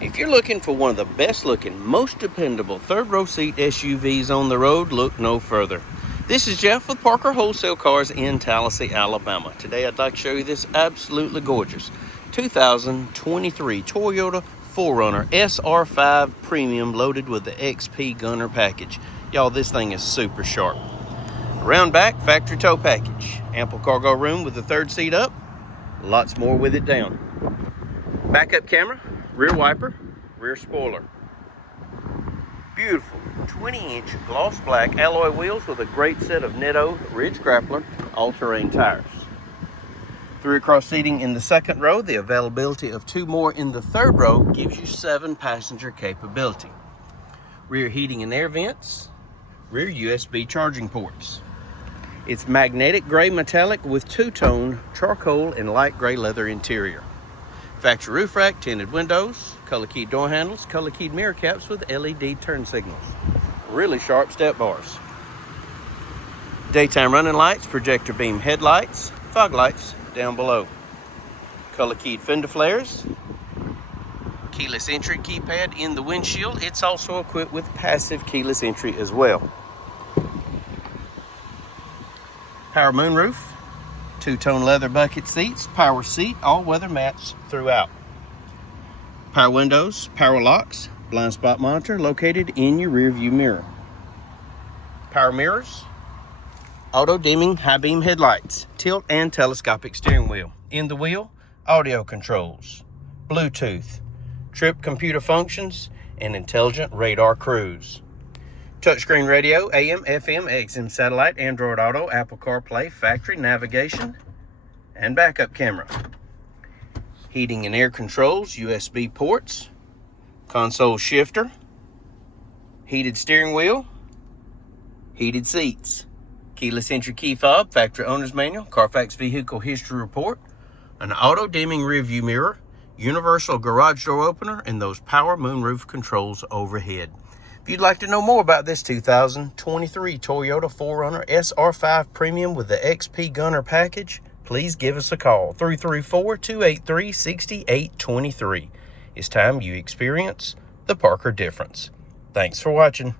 If you're looking for one of the best looking, most dependable third row seat SUVs on the road, look no further. This is Jeff with Parker Wholesale Cars in Tallassee, Alabama. Today I'd like to show you this absolutely gorgeous 2023 Toyota 4Runner SR5 Premium loaded with the XP Gunner package. Y'all, this thing is super sharp. Around back, factory tow package. Ample cargo room with the third seat up. Lots more with it down. Backup camera, rear wiper, rear spoiler. Beautiful 20-inch gloss black alloy wheels with a great set of Netto Ridge Grappler all-terrain tires. 3 across seating in the second row. The availability of 2 more in the third row gives you 7 passenger capability. Rear heating and air vents, rear USB charging ports. It's magnetic gray metallic with two-tone charcoal and light gray leather interior. Factory roof rack, tinted windows, color keyed door handles, color keyed mirror caps with LED turn signals. Really sharp step bars. Daytime running lights, projector beam headlights, fog lights down below. Color keyed fender flares. Keyless entry keypad in the windshield. It's also equipped with passive keyless entry as well. Power moonroof, 2-tone leather bucket seats, power seat, all-weather mats throughout. Power windows, power locks, blind spot monitor located in your rear view mirror. Power mirrors, auto-dimming high-beam headlights, tilt and telescopic steering wheel. In the wheel, audio controls, Bluetooth, trip computer functions, and intelligent radar cruise. Touchscreen radio, AM, FM, XM satellite, Android Auto, Apple CarPlay, factory navigation, and backup camera. Heating and air controls, USB ports, console shifter, heated steering wheel, heated seats, keyless entry key fob, factory owner's manual, Carfax vehicle history report, an auto dimming rear view mirror, universal garage door opener, and those power moonroof controls overhead. If you'd like to know more about this 2023 Toyota 4Runner SR5 Premium with the XP Gunner package, please give us a call, 334-283-6823. It's time you experience the Parker difference. Thanks for watching.